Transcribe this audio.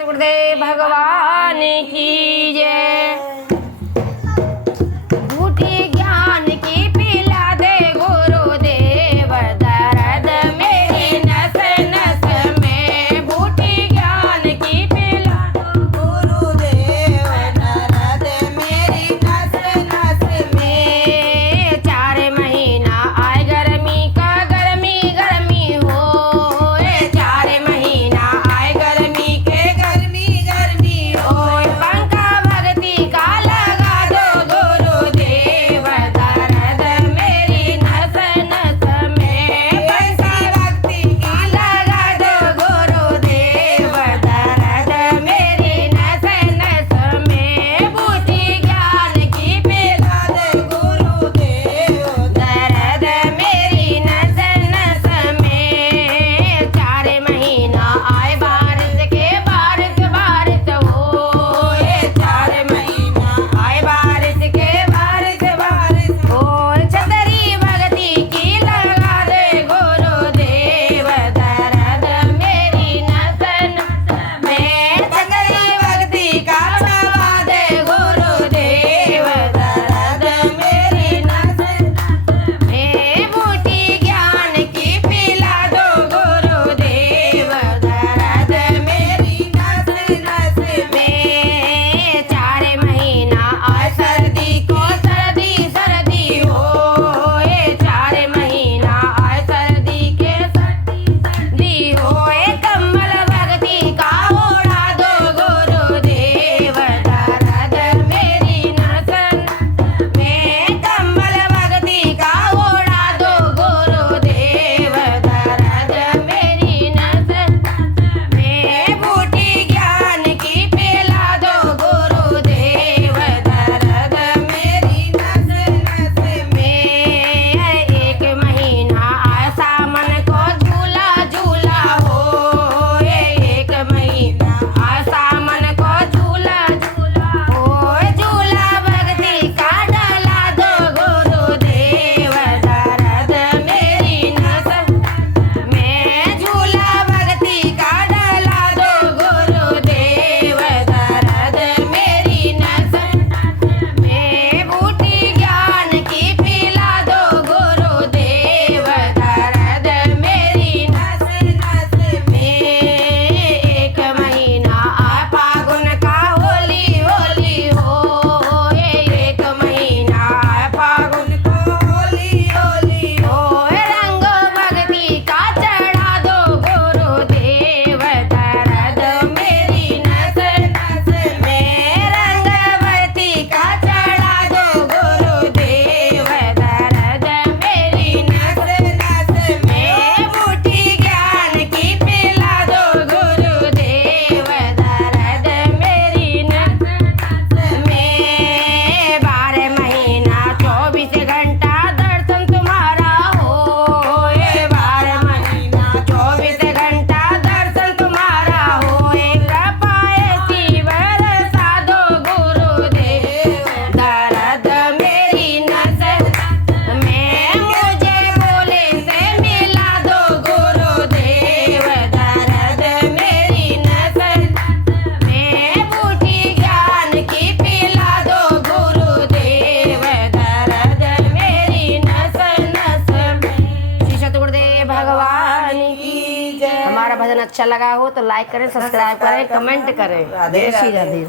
गुरुदेव भगवान की जय। बूटी ज्ञान की पिला दे गुरुदेव, दर्द मेरी नस नस में। बूटी ज्ञान की पिला दो गुरुदेव, दर्द मेरी नस नस में। 4 महीना आए गर्मी का, गर्मी गर्मी हो। 4 महीना आए गर्मी के, गर्मी गर्मी हो। पंखा भक्ति का लगा दो गुरुदेव, दर्द मेरी नस नस में। पंखा भक्ति का लगा दो गुरुदेव, दर्द मेरी नस नस में। बूटी ज्ञान की पिला दे गुरुदेव, दर्द मेरी नस नस में। 4 महीना आए बारिश के, बारिश बारिश हो। 4 महीना आए बारिश के, बारिश बारिश हो। छतरी भक्ति की लगा दे गुरुदेव, दर्द मेरी नस नस में। छतरी भक्ति का छवा दे गुरुदेव, दर्द मेरी नस नस में। बूटी ज्ञान की पिला दो गुरुदेव, दर्द मेरी नस नस में। 4 महीना आए सर्दी को, सर्दी सर्दी हो। 4 महीना आए सर्दी के, सर्दी सर्दी हो। कम्बल भक्ति का ओढ़ा दो गुरुदेव, दर्द मेरी नस नस में। कम्बल भक्ति का ओढ़ा दो गुरुदेव, दर्द मेरी नस नस में। बूटी ज्ञान की पिला दो गुरुदेव, दर्द मेरी नस नस में। 1 महीना आए सावन को, झूला झूला हो। 1 महीना आए सावन को, झूला झूला हो। झूला भक्ति का डाला दो गुरुदेव, दर्द मेरी नस नस में। झूला भक्ति का डाला दो गुरुदेव, दर्द मेरी नस नस में। बूटी ज्ञान की पिला दो गुरुदेव, दर्द मेरी नस नस में। 1 महीना आ फागुन का, होली होली हो। 1 महीना आ फागुन को, होली होली हो। रंग भक्ति का चढ़ा दो गुरुदेव, दर्द मेरी नस नस में। रंग भक्ति का चढ़ा दो गुरुदेव, दर्द मेरी नस नस में। बूटी ज्ञान की पिला दो गुरुदेव, दर्द मेरी नस नस में। 12 महीना 24 घंटा दर्शन तुम्हारा हो। 12 महीना 24 घंटा दर्शन तुम्हारा हो। कृपाए शिवर सा दो गुरुदेव, दर्द मेरी नस नस में। मुझे बोले से मिला दो गुरुदेव, दर्द मेरी नस नस में। बूटी ज्ञान की पिला दो गुरुदेव, दर्द मेरी नस नस में। श्री सतगुरुदेव भगवान की जय। हमारा भजन अच्छा लगा हो तो लाइक करें, सब्सक्राइब करें, कमेंट करें। जय श्री राधे।